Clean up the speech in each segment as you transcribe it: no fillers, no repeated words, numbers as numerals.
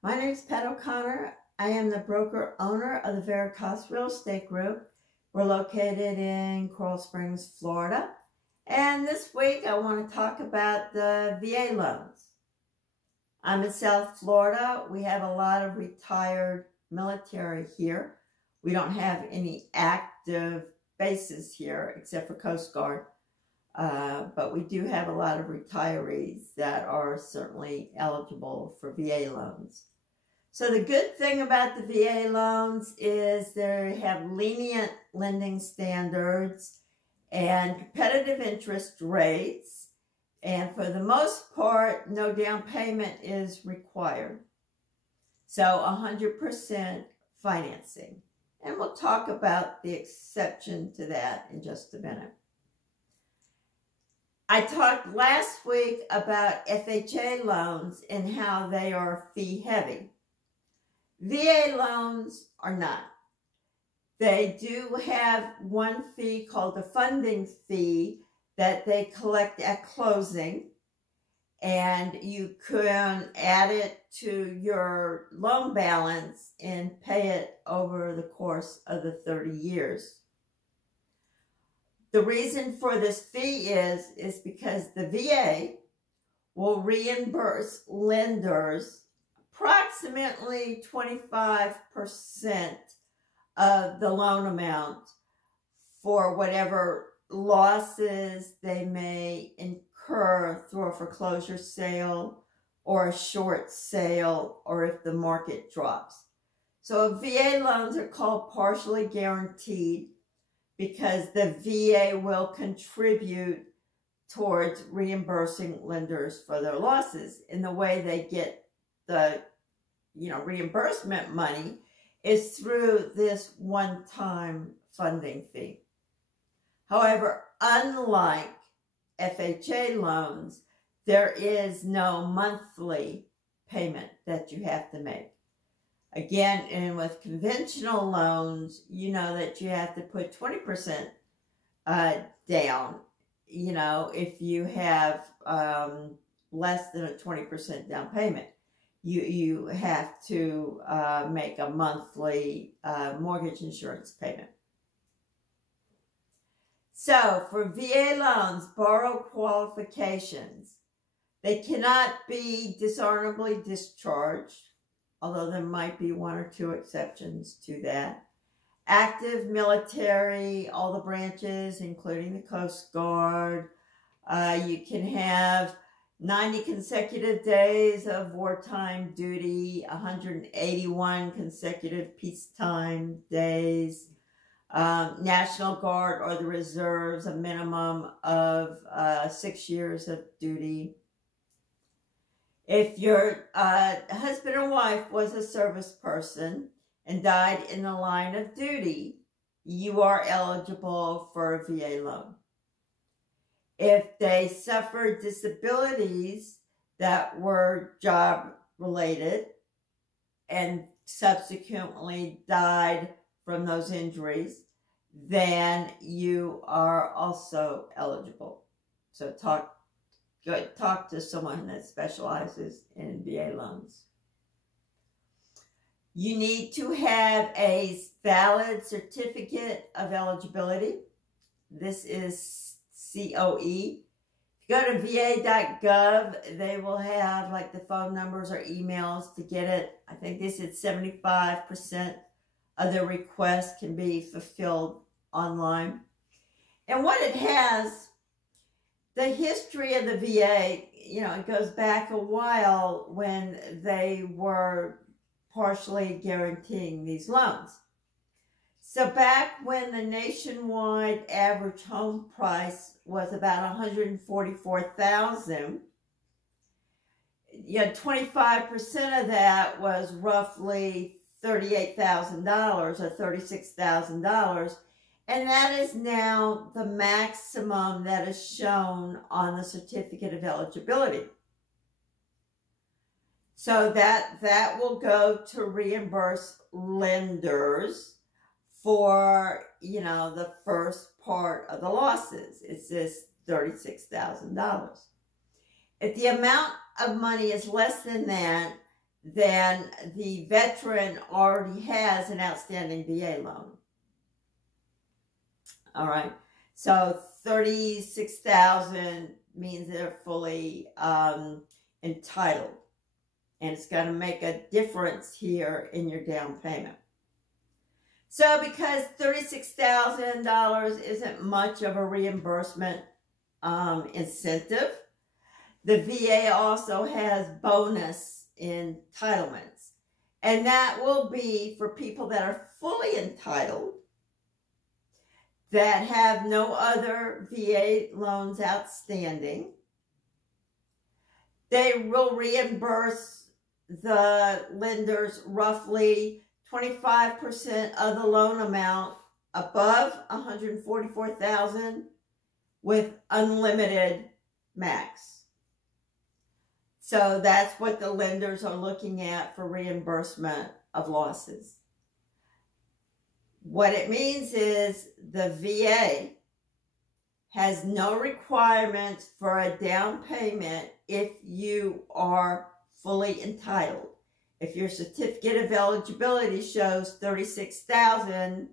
My name is Pat O'Connor. I am the broker owner of the Veritas Real Estate Group. We're located in Coral Springs, Florida. And this week I want to talk about the VA loans. I'm in South Florida. We have a lot of retired military here. We don't have any active bases here except for Coast Guard. But we do have a lot of retirees that are certainly eligible for VA loans. So the good thing about the VA loans is they have lenient lending standards and competitive interest rates. And for the most part, no down payment is required. So 100% financing. And we'll talk about the exception to that in just a minute. I talked last week about FHA loans and how they are fee heavy. VA loans are not. They do have one fee called the funding fee that they collect at closing, and you can add it to your loan balance and pay it over the course of the 30 years. The reason for this fee is because the VA will reimburse lenders approximately 25% of the loan amount for whatever losses they may incur through a foreclosure sale or a short sale, or if the market drops. So VA loans are called partially guaranteed because the VA will contribute towards reimbursing lenders for their losses. And the way they get the reimbursement money is through this one-time funding fee. However, unlike FHA loans, there is no monthly payment that you have to make. Again, and with conventional loans, you know that you have to put 20% down, if you have less than a 20% down payment. You have to make a monthly mortgage insurance payment. So for VA loans, borrow qualifications. They cannot be dishonorably discharged, although there might be one or two exceptions to that. Active military, all the branches, including the Coast Guard. You can have 90 consecutive days of wartime duty, 181 consecutive peacetime days. National Guard or the Reserves, a minimum of 6 years of duty. If your husband or wife was a service person and died in the line of duty, you are eligible for a VA loan. If they suffered disabilities that were job-related and subsequently died from those injuries, then you are also eligible. So talk to someone that specializes in VA loans. You need to have a valid certificate of eligibility. This is COE. If you go to va.gov, they will have like the phone numbers or emails to get it. I think they said 75% of the requests can be fulfilled online. And what it has, the history of the VA, it goes back a while when they were partially guaranteeing these loans. So back when the nationwide average home price was about $144,000, 25% of that was roughly $38,000 or $36,000. And that is now the maximum that is shown on the certificate of eligibility. So that will go to reimburse lenders for, the first part of the losses. It's this $36,000. If the amount of money is less than that, then the veteran already has an outstanding VA loan. All right. So $36,000 means they're fully entitled. And it's going to make a difference here in your down payment. So because $36,000 isn't much of a reimbursement incentive, the VA also has bonus entitlements. And that will be for people that are fully entitled, that have no other VA loans outstanding. They will reimburse the lenders roughly 25% of the loan amount above $144,000 with unlimited max. So that's what the lenders are looking at for reimbursement of losses. What it means is the VA has no requirements for a down payment if you are fully entitled. If your certificate of eligibility shows $36,000,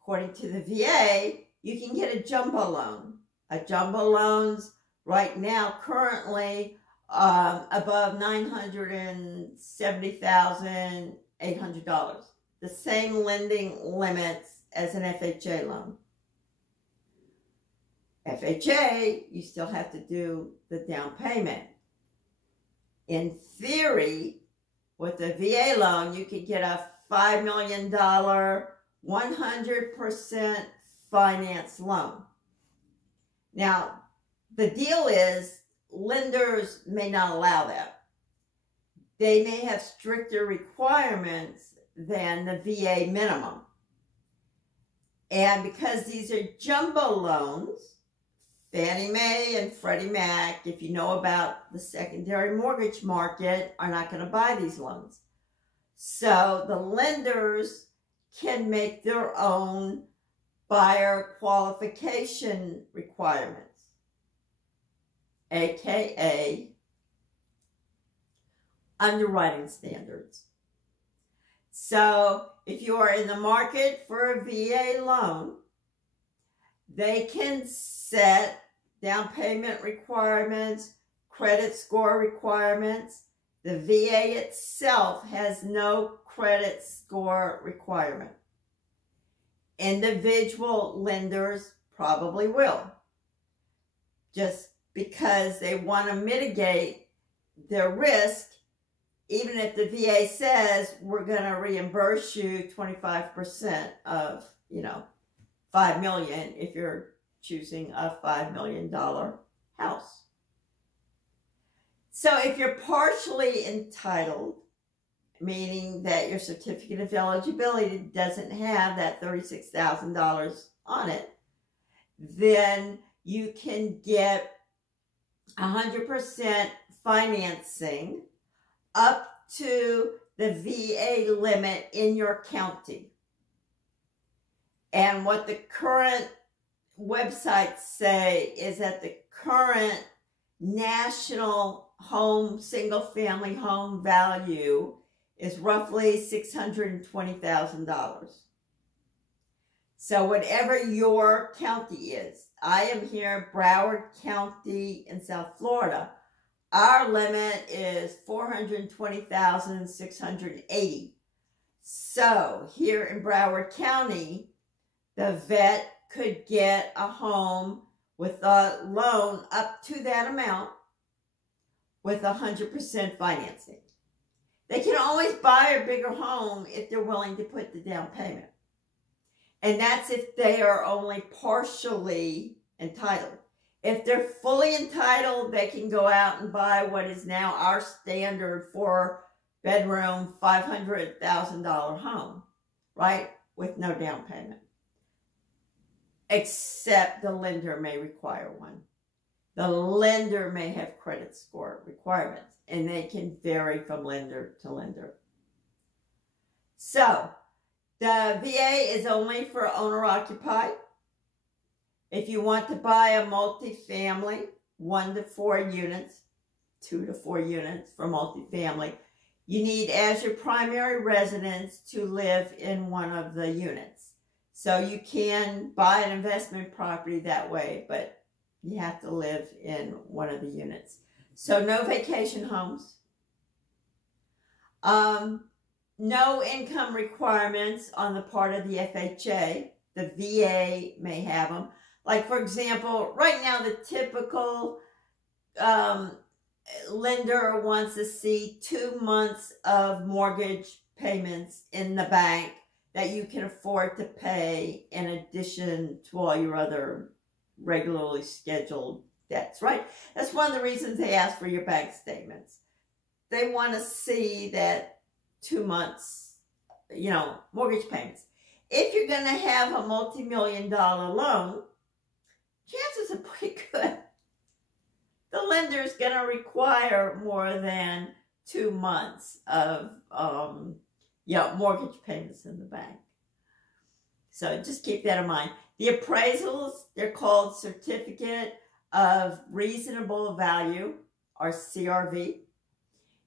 according to the VA, you can get a jumbo loan. A jumbo loan's right now currently above $970,800. The same lending limits as an FHA loan. FHA, you still have to do the down payment. In theory, with the VA loan, you could get a $5 million, 100% finance loan. Now, the deal is lenders may not allow that. They may have stricter requirements than the VA minimum. And because these are jumbo loans, Fannie Mae and Freddie Mac, if you know about the secondary mortgage market, are not going to buy these loans. So the lenders can make their own buyer qualification requirements, aka underwriting standards. So if you are in the market for a VA loan, they can set down payment requirements, credit score requirements. The VA itself has no credit score requirement. Individual lenders probably will, just because they want to mitigate their risk. Even if the VA says we're going to reimburse you 25% of, $5 million if you're choosing a $5 million house. So if you're partially entitled, meaning that your certificate of eligibility doesn't have that $36,000 on it, then you can get 100% financing up to the VA limit in your county. And what the current websites say is that the current national home, single-family home value is roughly $620,000. So whatever your county is, I am here in Broward County in South Florida. Our limit is $420,680. So here in Broward County, the vet could get a home with a loan up to that amount with 100% financing. They can always buy a bigger home if they're willing to put the down payment. And that's if they are only partially entitled. If they're fully entitled, they can go out and buy what is now our standard 4-bedroom, $500,000 home, right? With no down payment. Except the lender may require one. The lender may have credit score requirements, and they can vary from lender to lender. So, the VA is only for owner-occupied. If you want to buy a multifamily, 1 to 4 units, 2 to 4 units for multifamily, you need as your primary residence to live in one of the units. So you can buy an investment property that way, but you have to live in one of the units. So no vacation homes. No income requirements on the part of the FHA. The VA may have them. Like, for example, right now the typical lender wants to see 2 months of mortgage payments in the bank that you can afford to pay in addition to all your other regularly scheduled debts, right? That's one of the reasons they ask for your bank statements. They want to see that 2 months, mortgage payments. If you're going to have a multi-million-dollar loan, chances are pretty good the lender is going to require more than 2 months of mortgage payments in the bank. So just keep that in mind. The appraisals, they're called Certificate of Reasonable Value, or CRV.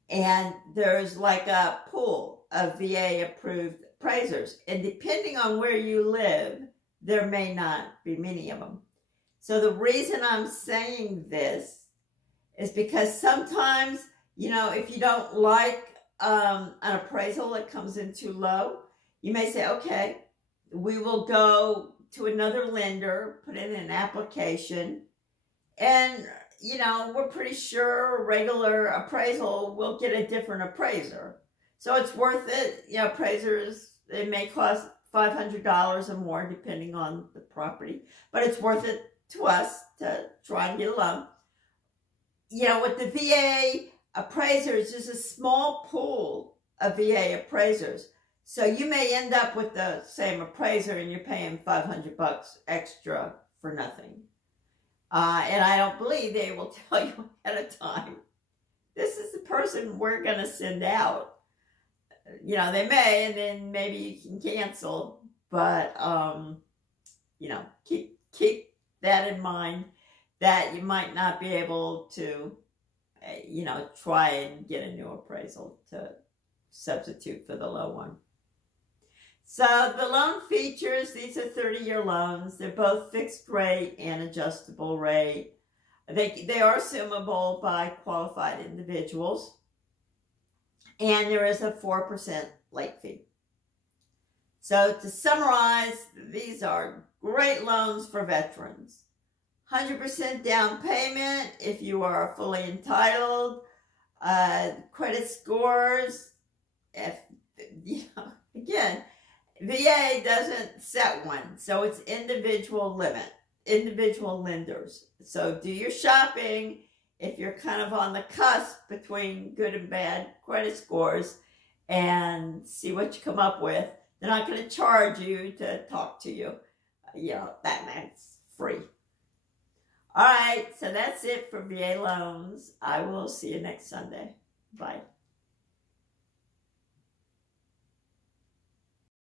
And there's like a pool of VA-approved appraisers. And depending on where you live, there may not be many of them. So the reason I'm saying this is because sometimes, if you don't like an appraisal that comes in too low, you may say, okay, we will go to another lender, put in an application, and, we're pretty sure a regular appraisal will get a different appraiser. So it's worth it. Appraisers, it may cost $500 or more depending on the property, but it's worth it to us to try and get a loan. With the VA appraisers, there's a small pool of VA appraisers. So you may end up with the same appraiser and you're paying $500 extra for nothing. And I don't believe they will tell you ahead of time, this is the person we're going to send out. They may, and then maybe you can cancel. But, keep that in mind, that you might not be able to, try and get a new appraisal to substitute for the low one. So the loan features, these are 30-year loans. They're both fixed rate and adjustable rate. They are assumable by qualified individuals. And there is a 4% late fee. So to summarize, these are great loans for veterans. 100% down payment if you are fully entitled. Credit scores, again, VA doesn't set one, so it's individual lenders. So do your shopping if you're kind of on the cusp between good and bad credit scores and see what you come up with. They're not going to charge you to talk to you. That's free. All right, so that's it for VA loans. I will see you next Sunday. Bye.